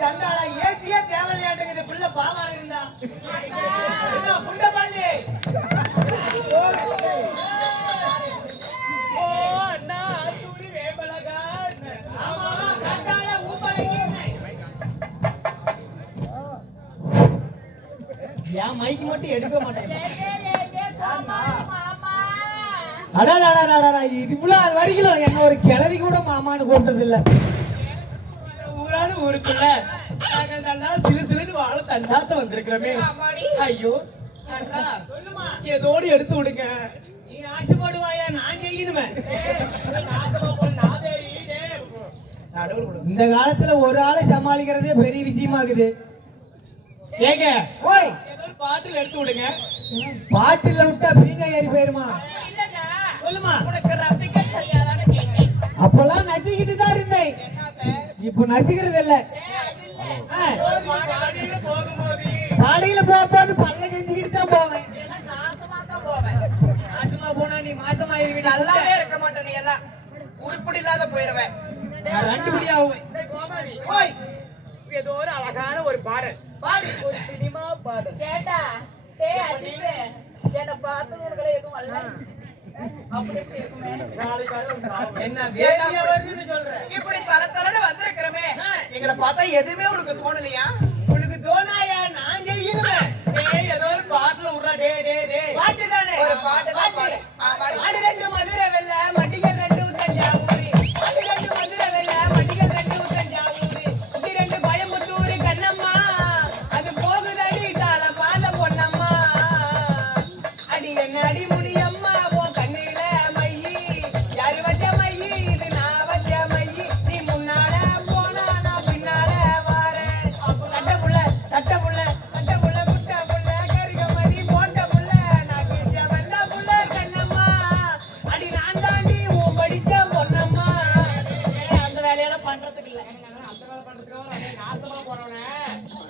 சண்டாளா ஏசியே தேவையாட்டுங்குது பிள்ளை பாவா இருந்தா புண்ட ஓ அண்ணா வேம்பலகா ஆமா மைக்கு மட்டும் எடுக்க மாட்டேன் அடாடாடாடாடா இவ்வளவு வரைக்கும் என்ன ஒரு கிழவி கூட மாமான்னு கூப்பிட்டது ஊரான ஊருக்குள்ள நாங்கள் நல்லா சிலு சிலுன்னு வாழ தன்னாட்ட வந்திருக்கிறோமே. ஐயோ ஏதோடு எடுத்து விடுங்க. நீ ஆசைப்படுவாயா நான் செய்யணுமே. இந்த காலத்துல ஒரு ஆளை சமாளிக்கிறதே பெரிய விஷயமா இருக்குது. ஏங்க ஓய். பாட்டில் எடுத்து விடுங்க. பாட்டில் விட்டா பீங்க ஏறி போயிருமா? சொல்லுமா. அப்பெல்லாம் நசிக்கிட்டு தான் இருந்தேன். இப்ப நசிக்கிறது இல்ல. ஆ. பாடியில போகும்போது பல்ல கெஞ்சிக்கிட்டு தான் போவேன். மாசமா போனா நீ மாசமா நல்லாவே இருக்க மாட்டேன் நீ எல்லாம். உருப்படி இல்லாத போயிருவேன். நான் ரெண்டு படி ஆகுவேன். ஓய். ஏதோ ஒரு அழகான ஒரு பாடல். பாடு. ஒரு சினிமா பாடல். கேட்டா? டேய் அஜித் என்ன பார்த்து உனக்கு எதுவும் வரல. இப்படி தல தலன்னு வந்திருக்கிறமே. எங்களை பார்த்தா எதுவுமே உனக்கு தோணலையா? உனக்கு தோணாயா? நான் செய்யணுமே. டேய் ஏதோ ஒரு பாட்டுல விட்றா. டே டே டே பாட்டு தானே? பாட்டு. தான் பாடு. ஆ, பாடு. ஆடு ரெண்டு மதுரை வெள்ள மட்டிகள்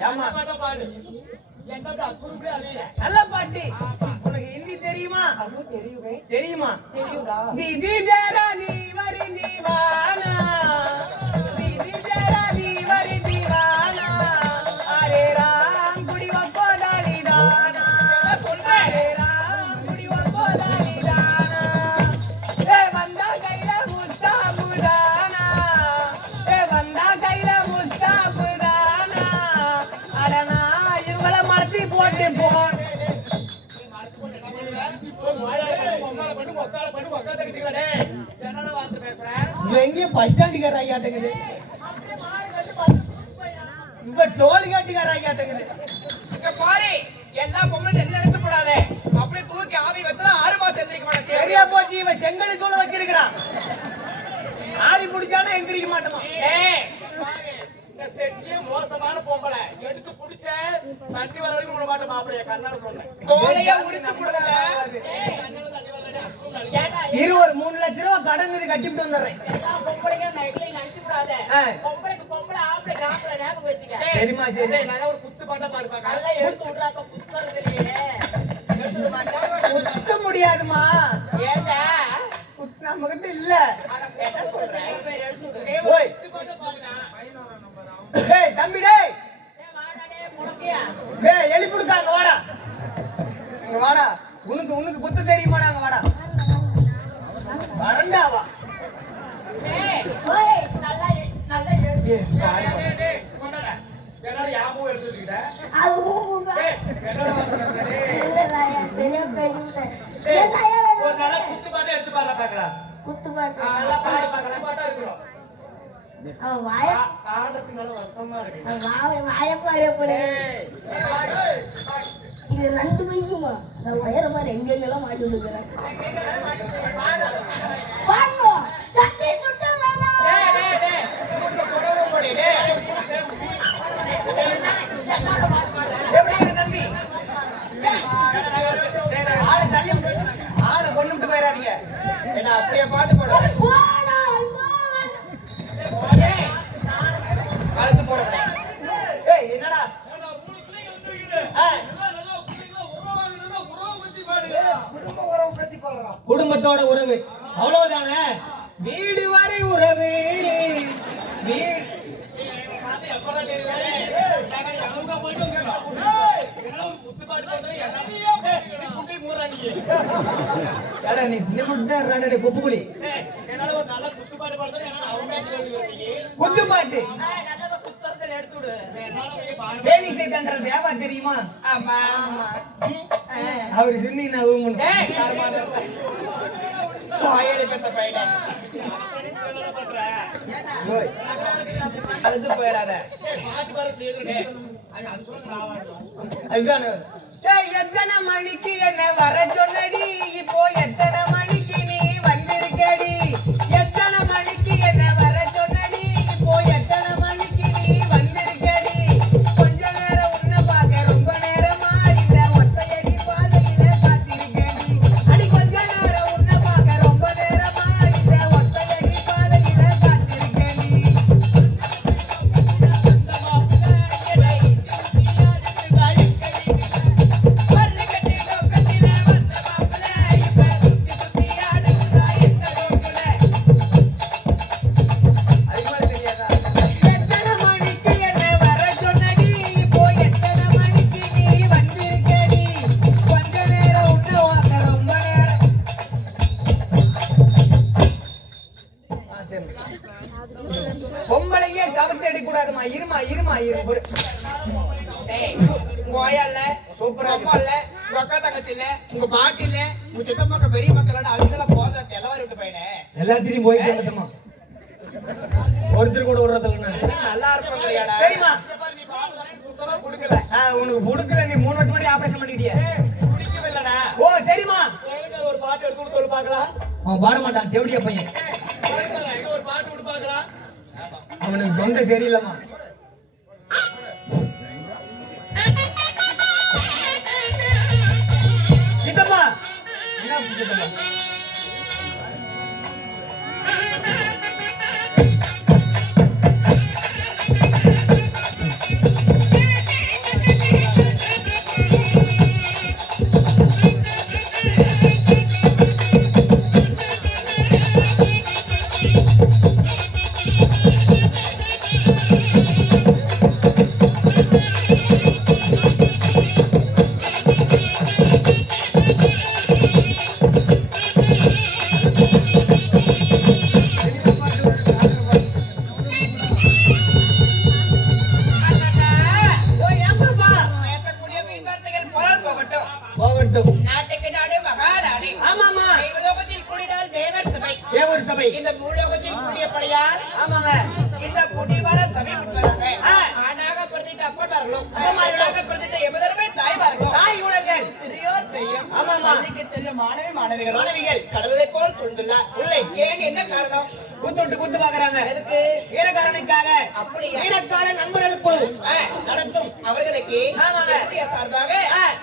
பாடு. நல்ல உனக்கு ஹிந்தி தெரியுமா? அதுவும் தெரியுமே. தெரியுமா? தெரியுமா எங்கேயும் பஸ் ஸ்டாண்டுக்கார ஐயாட்டுக்குது இவ டோல் காட்டுக்கார பாரு எல்லா பொம்பளையும் என்ன நினைச்சு அப்படியே தூக்கி ஆவி வச்சா ஆறு மாசம் எந்திரிக்க மாட்டேன். சரியா போச்சு இவன் செங்கல் சூழ வச்சிருக்கிறான். ஆவி பிடிச்சானா எந்திரிக்க மாட்டோமா. இந்த மோசமான பொம்பளை. எடுத்து புடிச்ச தண்ணி வர வரைக்கும் விட மாட்டேன் மாப்பிளைய கண்ணால சொன்னேன். தோலையா முடிச்சு கொடுங்க கேட்டா இரு ஒரு மூணு லட்ச ரூபா வந்துடுறேன். ஆம்பளை ஆம்பளை ஞாபகம் வச்சுக்க. சரிம்மா சரி. நல்லா ஒரு குத்து பாட்டா பாடுப்பா நல்லா எடுத்து விடுறாக்க புத்தகம் இல்லையே. எடுத்து விட மாட்டேன் குத்த முடியாதுமா ஏண்டா? குத்து நம்ம கிட்ட இல்ல ஏய் தம்பி டேய். ஏய், எழுப்பிடுக்காங்க வாடா. வாடா. உனக்கு உனக்கு குத்த தெரியுமாடா அங்க வாடா. வரண்டாவா வாய வாய இது ரெண்டு வைக்குமா நான் வயற மாதிரி எங்க எங்கெல்லாம் மாட்டி விடுக்கிறேன் பாடணும் சட்டி சுட்டு வேணாம். டேய், டேய், டேய். உனக்கு புடவை போடு, டேய். எப்படி இருக்கு தம்பி? ஆளை தள்ளி விட்டு ஆளை கொண்டுட்டு போயிடாதீங்க என்ன அப்படியே பாட்டு போடு போனால் போனால். ஏய், அழைச்சு போடுறேன் ஏய் என்னடா ஆ. குடும்ப உறவு பத்தி பாடுறான். குடும்பத்தோட உறவு. அவ்வளவுதானே? வீடு வரை உறவு. வீடு குத்துப்பாட்டு. எடுத்து விடு. தேவா தெரியுமா ஆமா. அவர் சொன்னி நான். அழுது போயிடாத. அதுதானே ஏய், எத்தனை மணிக்கு என்ன வர சொன்னடி இப்போ எத்தனை பொம்பளைங்க கவத்தை எடுக்கக்கூடாதுமா இருமா இருமா இரு உங்க ஓயா இல்ல, உங்க அம்மா இல்ல, உங்க அக்கா தங்கச்சி இல்ல, உங்க பாட்டி இல்ல, உங்க சித்தப்பாக்க பெரிய மக்களோட அவங்கெல்லாம் போதா தெல்லவாரி விட்டு பையனே. போயிட்டு வந்துட்டோமா ஒருத்தர் கூட விடுறதில்ல நான் நல்லா கொடுக்கல. ஆ, உனக்கு கொடுக்கல நீ மூணு வருஷம் முன்னாடி ஆபரேஷன் பண்ணிட்டிய. ஓ எனக்கு ஒரு பாட்டு எடுத்து சொல்லு பார்க்கலாம். அவன் பாட மாட்டான் தேவடிய பையன் ஏய், சொல்லுடா, எங்க ஒரு பாட்டு விடு பார்க்கலாம். அவனுக்கு தொண்டை சரியில்லைம்மா. சித்தப்பா என்ன சித்தப்பா செல்லும் மாணவி மாணவிகள் மாணவிகள். கடலை போல் சொல்ந்துள்ளார் உள்ளே. ஏன் என்ன காரணம் குத்து விட்டு குத்து பாக்குறாங்க எதுக்கு வீரக்காரனுக்காக அப்படியா? வீரக்கார நண்பர்கள் குழு. நடத்தும் அவர்களுக்கு சார்பாக.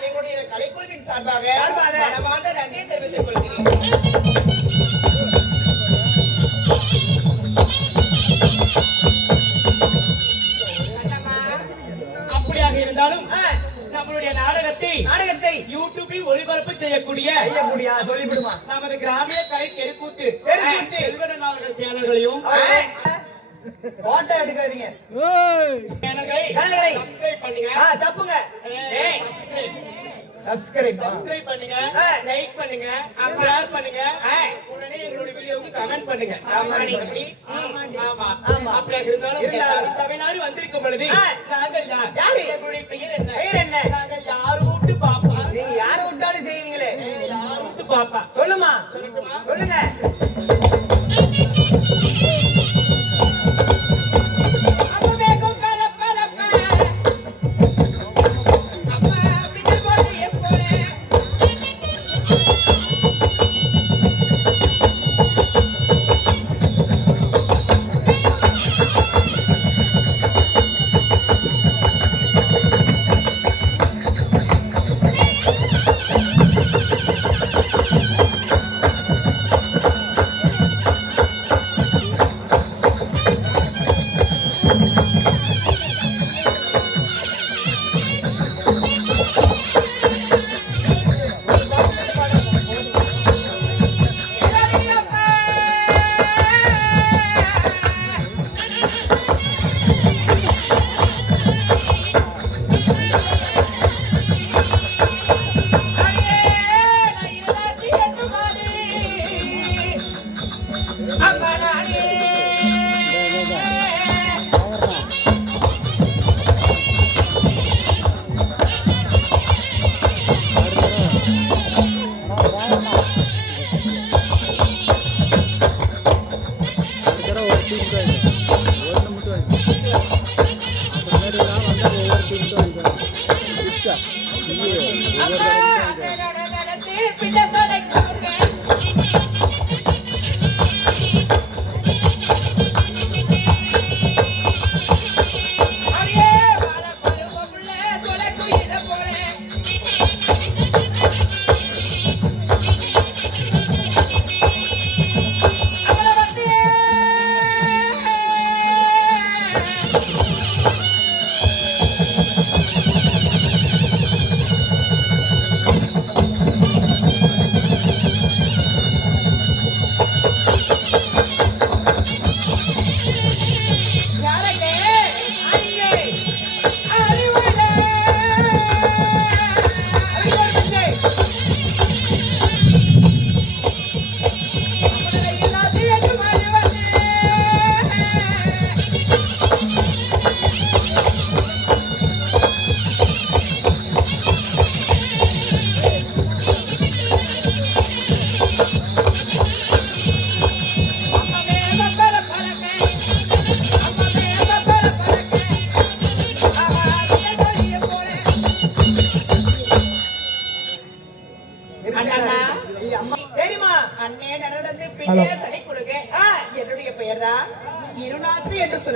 எங்களுடைய கலைக்குழுவின் சார்பாக. மனமார்ந்த நன்றியை தெரிவித்துக் கொள்கிறேன் அண்ணம்மா, அப்படியாக இருந்தாலும் நம்மளுடைய நாடகத்தை நாடகத்தை யூடியூபில் ஒளிபரப்பு செய்யக்கூடிய செய்யக்கூடிய சொல்லிவிடுமா? நமது கிராமிய கலை தெருக்கூத்து. செல்வன் அவர்கள் சேனல்களையும் போட்டோ எடுக்காதீங்க. சேனல்களை. சப்ஸ்கிரைப் பண்ணுங்க. தப்புங்க. சப்ஸ்கிரைப். சப்ஸ்கிரைப் பண்ணுங்க. லைக் பண்ணுங்க ஷேர் பண்ணுங்க உடனே எங்களுடைய வீடியோவுக்கு கமெண்ட் பண்ணுங்க ஆமா. ஆமா ஆமா. அப்படியாக இருந்தாலும். சபைநாடு வந்திருக்கும் பொழுது. நாங்கள் யார் யாரு? எங்களுடைய பெயர் என்ன பெயர் என்ன? நாங்கள் யாரோட்டு பாப்பா நீங்க யார விட்டாலும் செய்வீங்களே யாரோட்டு பாப்பா சொல்லுமா சொல்லட்டுமா சொல்லுங்க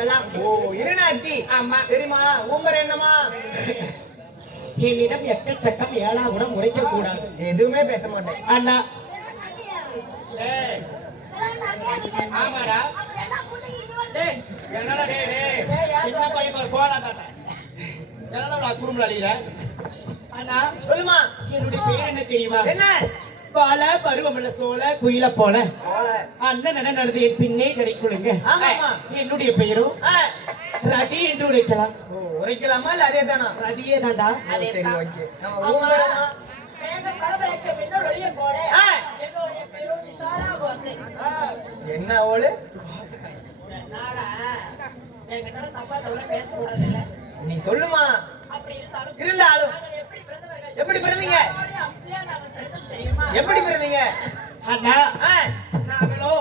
சொல்லலாம் ஓ இருநாச்சி. ஆமா. சரிம்மா உமர் என்னம்மா என்னிடம் எக்கச்சக்கம் ஏழாகுடம் உரைக்க கூடாது எதுவுமே பேச மாட்டேன். அண்ணா. ஆமாடா. என்னடா டேய், டேய், சின்ன பையன் ஒரு போடா தாத்தா. என்னடா குறும்புல? அண்ணா, சொல்லுமா. என்னுடைய பெயர் என்ன தெரியுமா? என்ன? பால பருவமுள்ள சோழ குயில போல. அண்ணன் நட நடந்து என் பின்னே கிடைக்குழுங்க. என்னுடைய பெயரும் ரதி என்று உரைக்கலாம். உரைக்கலாமா இல்ல அதே தானா ரதியே தாண்டா. சரி ஓகே. என்ன ஓடு நீ சொல்லுமா. இருந்தாலும் எப்படி பிறந்தீங்க? எப்படி பிறந்தீங்க? அண்ணா ஆ, நாங்களோ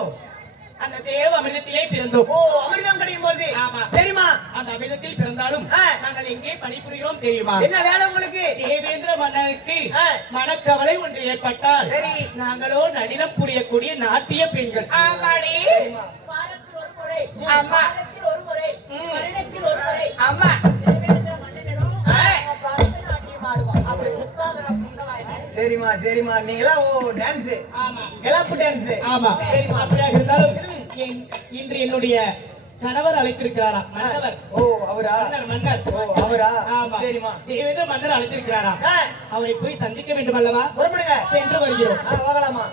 அந்த தேவ அமிர்தத்திலே பிறந்தோம். ஓ. அமிர்தம் கிடைக்கும் போது ஆமா. சரிம்மா அந்த அமிர்தத்தில் பிறந்தாலும். நாங்கள் எங்கே பணிபுரிகிறோம் தெரியுமா? என்ன வேலை உங்களுக்கு? தேவேந்திர மன்னனுக்கு. மனக்கவலை ஒன்று ஏற்பட்டால் சரி. நாங்களோ நடினம் புரியக்கூடிய நாட்டிய பெண்கள். ஆமாடி. ஆமா. ஆமா. சரிம்மா சரிம்மா. நீங்களாம் ஓ டான்ஸ் ஆமா. கிளப்பு டான்ஸ் ஆமா. சரிம்மா. அப்படியாக இருந்தாலும் இன்று என்னுடைய கணவர் அழைத்திருக்கிறாரா? மன்னவர். ஓ அவரா? மன்னர் மன்னர். ஓ அவரா? ஆமா. சரிம்மா. தேவேந்திர மன்னர் அழைத்திருக்கிறாரா? அவரை போய் சந்திக்க வேண்டும் அல்லவா புறப்படுங்க. சென்று வருகிறோம். ஆ, போகலாமா?